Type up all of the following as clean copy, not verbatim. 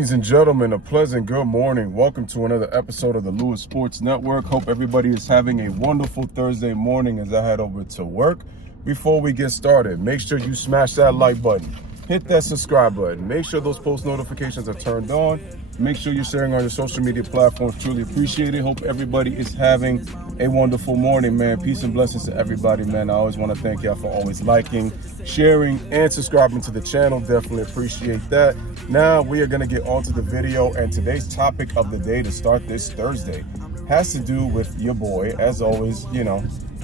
Ladies and gentlemen, a pleasant good morning. Welcome to another episode of the Louis Sports Network. Hope everybody is having a wonderful Thursday morning as I head over to work. Before we get started, make sure you smash that like button. Hit that subscribe button. Make sure those post notifications are turned on. Make sure you're sharing on your social media platforms. Truly appreciate it. Hope everybody is having a wonderful morning, man. Peace and blessings to everybody, man. I always want to thank y'all for always liking, sharing, and subscribing to the channel. Definitely appreciate that. Now we are going to get on to the video, and today's topic of the day to start this Thursday has to do with your boy, as always,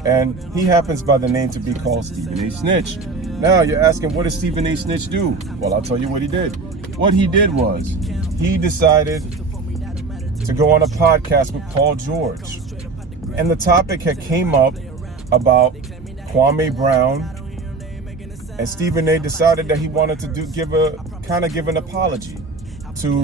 and he happens by the name to be called Stephen A. Snitch. Now you're asking, what does Stephen A. Snitch do? Well, I'll tell you what he did. What he did was he decided to go on a podcast with Paul George, and the topic had came up about Kwame Brown, and Stephen A. decided that he wanted to give an apology to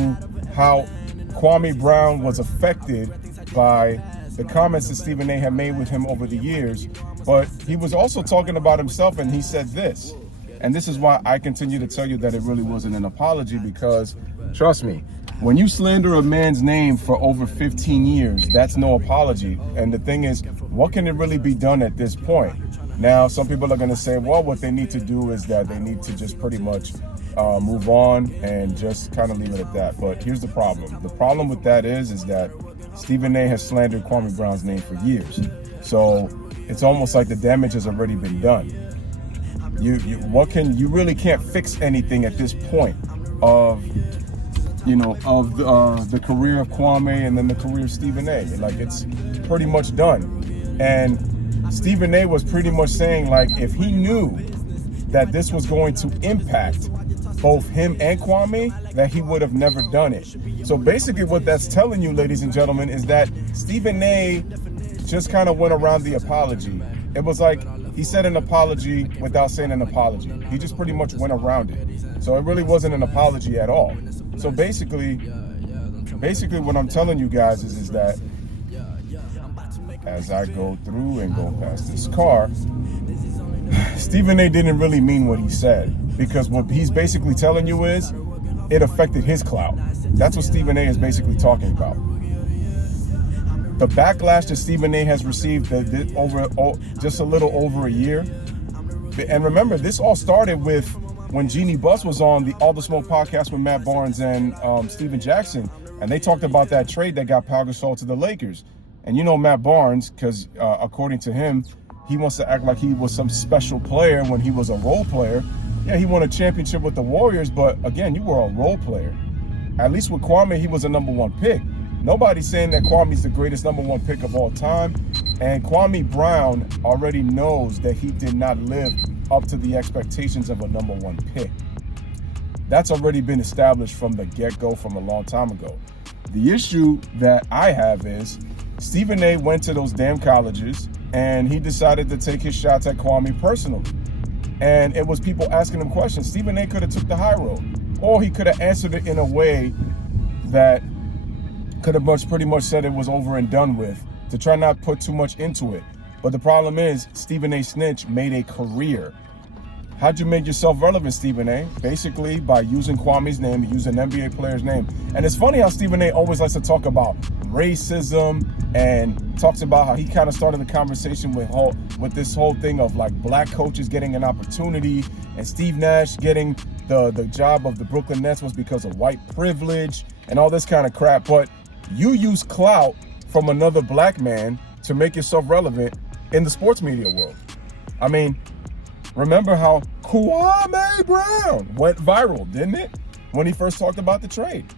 how Kwame Brown was affected by the comments that Stephen A. had made with him over the years. But he was also talking about himself, and he said this. And this is why I continue to tell you that it really wasn't an apology, because trust me, when you slander a man's name for over 15 years, that's no apology. And the thing is, what can it really be done at this point? Now, some people are going to say, well, what they need to do is that they need to just pretty much move on and just kind of leave it at that. But here's the problem. The problem with that is that Stephen A. has slandered Kwame Brown's name for years. So it's almost like the damage has already been done. You really can't fix anything at this point of the career of Kwame and then the career of Stephen A. Like, it's pretty much done. And Stephen A. was pretty much saying, like, if he knew that this was going to impact both him and Kwame, that he would have never done it. So basically what that's telling you, ladies and gentlemen, is that Stephen A. just kind of went around the apology. It was like he said an apology without saying an apology. He just pretty much went around it. So it really wasn't an apology at all. So basically what I'm telling you guys is that as I go through and go past this car, Stephen A. didn't really mean what he said, because what he's basically telling you is it affected his clout. That's what Stephen A. is basically talking about. The backlash that Stephen A. has received over just a little over a year. And remember, this all started with when Jeannie Buss was on the All the Smoke podcast with Matt Barnes and Steven Jackson, and they talked about that trade that got Pau Gasol to the Lakers. And Matt Barnes, because according to him, he wants to act like he was some special player when he was a role player. Yeah, he won a championship with the Warriors, but again, you were a role player. At least with Kwame, he was a number one pick. Nobody's saying that Kwame's the greatest number one pick of all time. And Kwame Brown already knows that he did not live up to the expectations of a number one pick. That's already been established from the get-go from a long time ago. The issue that I have is Stephen A. went to those damn colleges and he decided to take his shots at Kwame personally. And it was people asking him questions. Stephen A. could have took the high road, or he could have answered it in a way that could have pretty much said it was over and done with, to try not put too much into it. But the problem is, Stephen A. Snitch made a career. How'd you make yourself relevant, Stephen A.? Basically, by using Kwame's name, using an NBA player's name. And it's funny how Stephen A. always likes to talk about racism and talks about how he kind of started the conversation with this whole thing of like black coaches getting an opportunity, and Steve Nash getting the job of the Brooklyn Nets was because of white privilege and all this kind of crap. But you use clout from another black man to make yourself relevant in the sports media world. I mean, remember how Kwame Brown went viral, didn't it? When he first talked about the trade.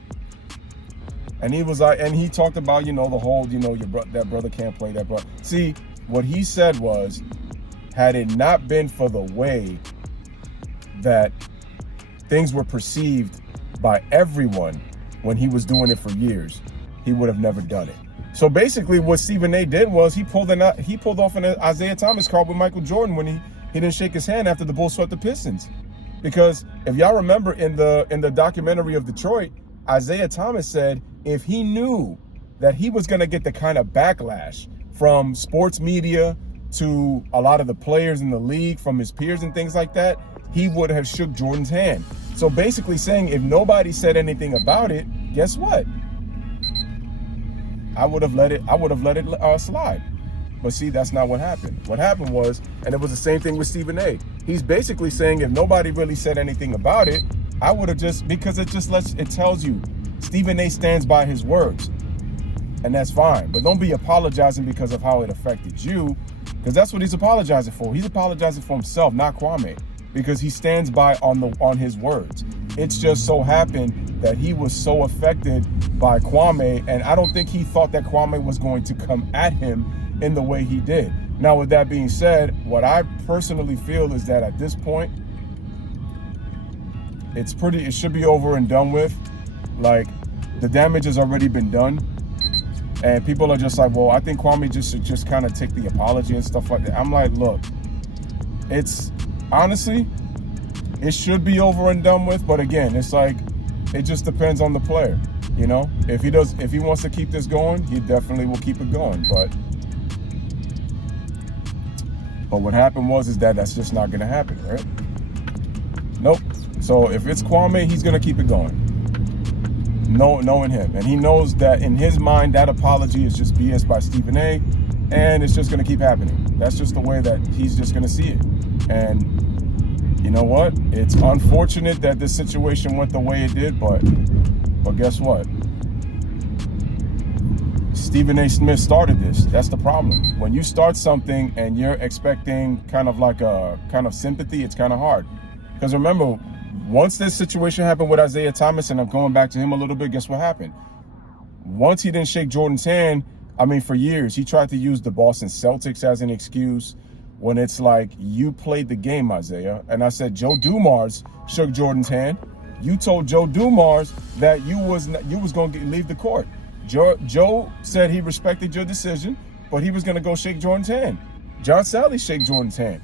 And he was like, and he talked about, the whole, that brother can't play that brother. See, what he said was, had it not been for the way that things were perceived by everyone when he was doing it for years, he would have never done it. So basically what Stephen A. did was he pulled off an Isaiah Thomas card with Michael Jordan when he didn't shake his hand after the Bulls swept the Pistons. Because if y'all remember in the documentary of Detroit, Isaiah Thomas said if he knew that he was going to get the kind of backlash from sports media to a lot of the players in the league, from his peers and things like that, he would have shook Jordan's hand. So basically saying if nobody said anything about it, guess what? I would have let it slide. But see, that's not what happened. What happened was, and it was the same thing with Stephen A. He's basically saying if nobody really said anything about it, I would have just, because it tells you Stephen A. stands by his words. And that's fine. But don't be apologizing because of how it affected you, because that's what he's apologizing for. He's apologizing for himself, not Kwame, because he stands by on his words. It's just so happened that he was so affected by Kwame, and I don't think he thought that Kwame was going to come at him in the way he did. Now, with that being said, what I personally feel is that at this point, it should be over and done with. Like, the damage has already been done. And people are just like, well, I think Kwame should just kind of take the apology and stuff like that. I'm like, look, it's honestly, it should be over and done with. But again, it's like, it just depends on the player. You know, if he wants to keep this going, he definitely will keep it going. But what happened is that that's just not going to happen, right? Nope. So if it's Kwame, he's going to keep it going. Knowing him. And he knows that in his mind, that apology is just BS by Stephen A. And it's just going to keep happening. That's just the way that he's just going to see it. And you know what? It's unfortunate that this situation went the way it did, but guess what? Stephen A. Smith started this. That's the problem. When you start something and you're expecting kind of like a kind of sympathy, it's kind of hard. Because remember, once this situation happened with Isaiah Thomas, and I'm going back to him a little bit, guess what happened? Once he didn't shake Jordan's hand, I mean, for years, he tried to use the Boston Celtics as an excuse when it's like, you played the game, Isaiah. And I said, Joe Dumars shook Jordan's hand. You told Joe Dumars that you was going to leave the court. Joe said he respected your decision, but he was going to go shake Jordan's hand. John Sally shake Jordan's hand.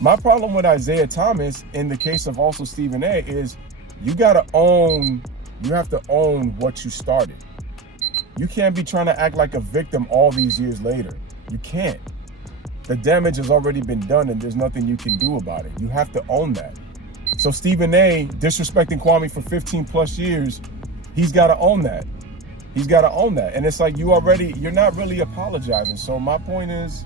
My problem with Isaiah Thomas, in the case of also Stephen A., is you have to own what you started. You can't be trying to act like a victim all these years later. You can't. The damage has already been done and there's nothing you can do about it. You have to own that. So Stephen A. disrespecting Kwame for 15 plus years, he's got to own that. He's got to own that. And it's like you're not really apologizing. So my point is,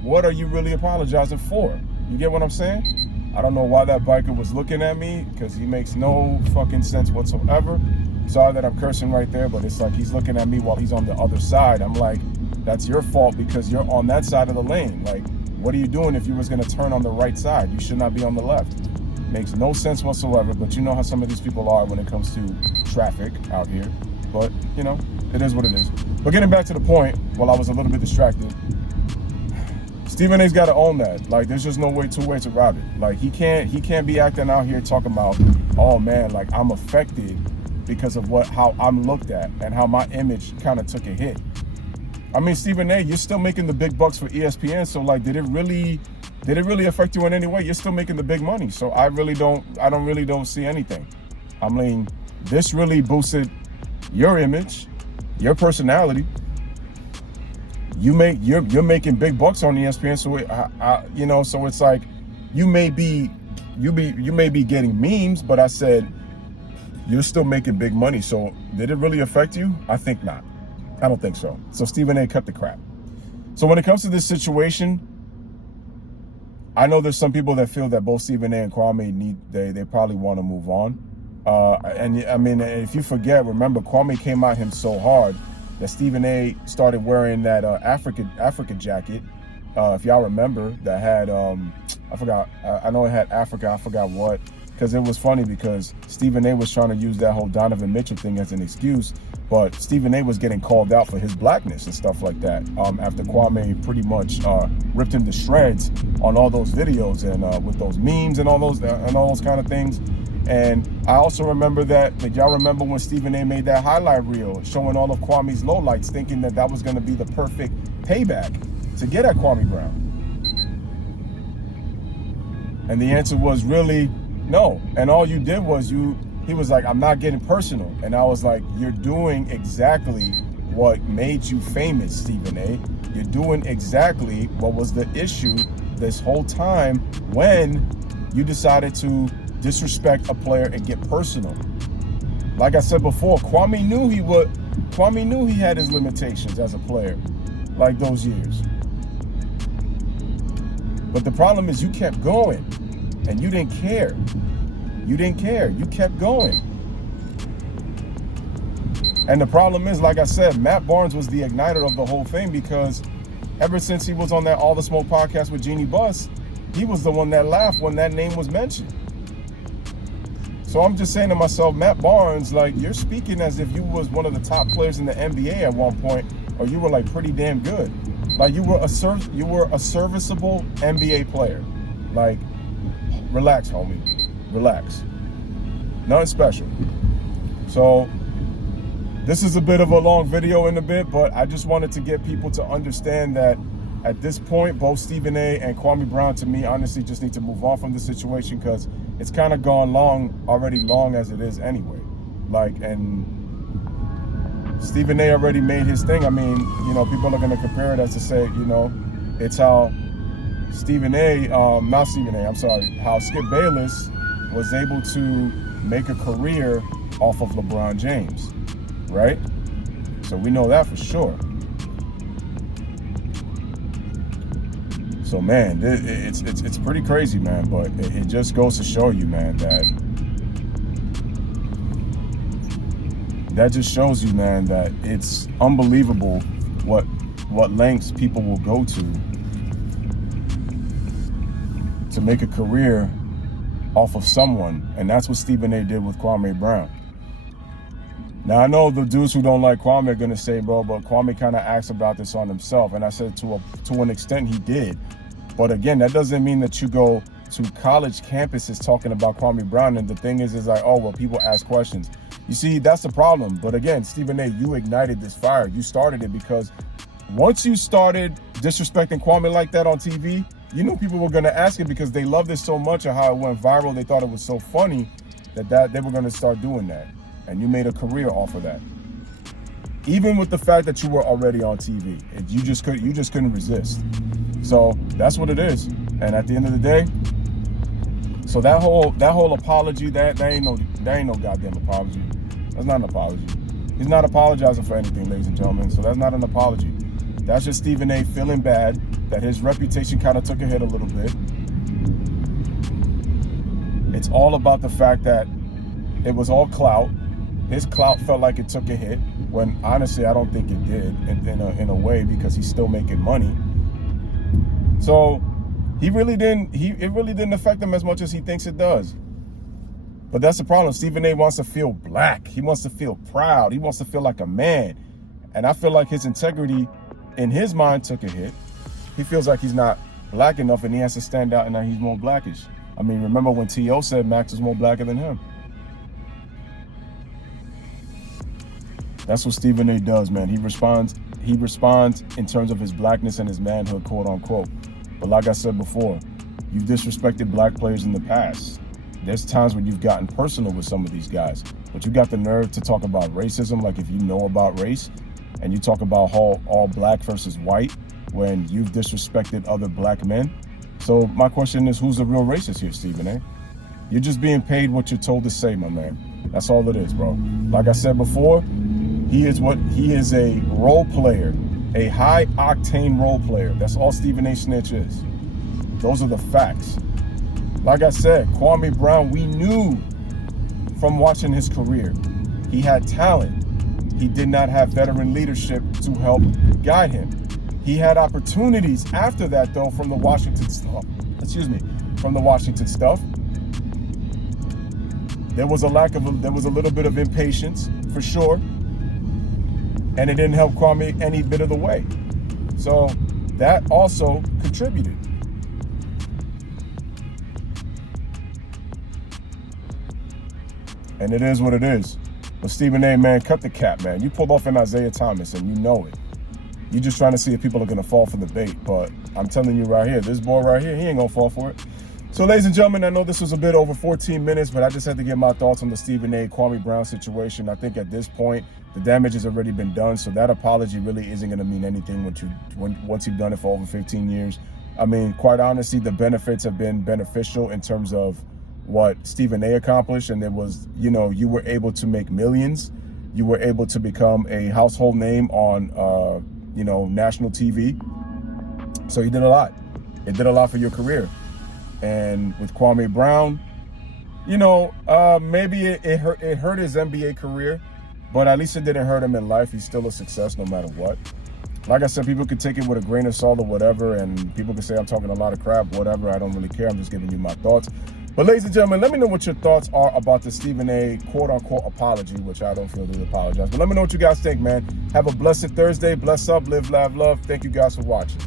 what are you really apologizing for? You get what I'm saying? I don't know why that biker was looking at me, because he makes no fucking sense whatsoever. Sorry that I'm cursing right there, but it's like he's looking at me while he's on the other side. I'm like, that's your fault because you're on that side of the lane. Like, what are you doing if you was going to turn on the right side? You should not be on the left. Makes no sense whatsoever, but you know how some of these people are when it comes to traffic out here. But, you know, it is what it is. But getting back to the point, while I was a little bit distracted, Stephen A's got to own that. Like, there's just no two ways around it. Like, he can't be acting out here talking about, oh man, like I'm affected because of how I'm looked at and how my image kind of took a hit. I mean, Stephen A, you're still making the big bucks for ESPN, so like, did it really affect you in any way? You're still making the big money, so I don't really see anything. I mean, this really boosted your image, your personality. You're making big bucks on ESPN, so so it's like you may be getting memes, but I said you're still making big money. So did it really affect you? I think not. I don't think so. So Stephen A, cut the crap. So when it comes to this situation, I know there's some people that feel that both Stephen A and Kwame they probably want to move on. And I mean, if you forget, remember Kwame came at him so hard that Stephen A started wearing that Africa jacket. If y'all remember, that had I forgot. I know it had Africa. I forgot what. Because it was funny because Stephen A was trying to use that whole Donovan Mitchell thing as an excuse, but Stephen A was getting called out for his blackness and stuff like that after Kwame pretty much ripped him to shreds on all those videos and with those memes and all those kind of things. And I also remember that y'all remember when Stephen A made that highlight reel showing all of Kwame's lowlights, thinking that that was going to be the perfect payback to get at Kwame Brown. And the answer was really no. And all you did was he was like, I'm not getting personal. And I was like, you're doing exactly what made you famous, Stephen A. You're doing exactly what was the issue this whole time when you decided to disrespect a player and get personal. Like I said before, Kwame knew he had his limitations as a player, like those years. But the problem is you kept going, and you didn't care. You didn't care. You kept going. And the problem is, like I said, Matt Barnes was the igniter of the whole thing, because ever since he was on that All the Smoke podcast with Jeannie Buss, he was the one that laughed when that name was mentioned. So I'm just saying to myself, Matt Barnes, like, you're speaking as if you was one of the top players in the NBA at one point, or you were like pretty damn good. Like you were a serviceable NBA player. Like, relax, homie. Relax. Nothing special. So this is a bit of a long video in a bit, but I just wanted to get people to understand that at this point, both Stephen A. and Kwame Brown, to me, honestly, just need to move on from the situation, because it's kind of gone already long as it is anyway. Like, and Stephen A. already made his thing. I mean, you know, people are going to compare it as to say, you know, it's how how Skip Bayless was able to make a career off of LeBron James, right? So we know that for sure. So, man, it's pretty crazy, man. But it just goes to show you, man, that just shows you, man, that it's unbelievable what lengths people will go to make a career off of someone. And that's what Stephen A. did with Kwame Brown. Now, I know the dudes who don't like Kwame are going to say, bro, but Kwame kind of acts about this on himself. And I said to an extent he did. But again, that doesn't mean that you go to college campuses talking about Kwame Brown. And the thing is like, oh, well, people ask questions. You see, that's the problem. But again, Stephen A., you ignited this fire. You started it, because once you started disrespecting Kwame like that on TV, you knew people were going to ask it, because they loved it so much and how it went viral. They thought it was so funny that they were going to start doing that. And you made a career off of that. Even with the fact that you were already on TV, you just couldn't resist. So that's what it is. And at the end of the day, so that whole apology, that ain't no goddamn apology. That's not an apology. He's not apologizing for anything, ladies and gentlemen. So that's not an apology. That's just Stephen A. feeling bad that his reputation kind of took a hit a little bit. It's all about the fact that it was all clout. His clout felt like it took a hit, when honestly I don't think it did in a way, because he's still making money. So it really didn't affect him as much as he thinks it does. But that's the problem. Stephen A. wants to feel black. He wants to feel proud. He wants to feel like a man. And I feel like his integrity in his mind took a hit. He feels like he's not black enough, and he has to stand out, and that he's more blackish. I mean, remember when T.O. said Max is more blacker than him? That's what Stephen A. does, man. He responds in terms of his blackness and his manhood, quote unquote. But like I said before, you've disrespected black players in the past. There's times when you've gotten personal with some of these guys, but you got the nerve to talk about racism, like if you know about race, and you talk about all black versus white when you've disrespected other black men. So my question is, who's the real racist here, Stephen A? You're just being paid what you're told to say, my man. That's all it is, bro. Like I said before, he is a role player, a high octane role player. That's all Stephen A. Snitch is. Those are the facts. Like I said, Kwame Brown, we knew from watching his career, he had talent. He did not have veteran leadership to help guide him. He had opportunities after that, though, from the Washington stuff. There was a little bit of impatience, for sure. And it didn't help Kwame any bit of the way. So that also contributed. And it is what it is. But Stephen A., man, cut the cap, man. You pulled off an Isaiah Thomas, and you know it. You're just trying to see if people are going to fall for the bait. But I'm telling you right here, this boy right here, he ain't going to fall for it. So, ladies and gentlemen, I know this was a bit over 14 minutes, but I just had to get my thoughts on the Stephen A. Kwame Brown situation. I think at this point, the damage has already been done, so that apology really isn't going to mean anything once you've done it for over 15 years. I mean, quite honestly, the benefits have been beneficial in terms of what Stephen A accomplished, and it was, you know, you were able to make millions. You were able to become a household name on, you know, national TV. So you did a lot. It did a lot for your career. And with Kwame Brown, you know, maybe it hurt his NBA career, but at least it didn't hurt him in life. He's still a success no matter what. Like I said, people could take it with a grain of salt or whatever, and people can say I'm talking a lot of crap, whatever. I don't really care. I'm just giving you my thoughts. But ladies and gentlemen, let me know what your thoughts are about the Stephen A. quote-unquote apology, which I don't feel to apologize. But let me know what you guys think, man. Have a blessed Thursday. Bless up, live, laugh, love. Thank you guys for watching.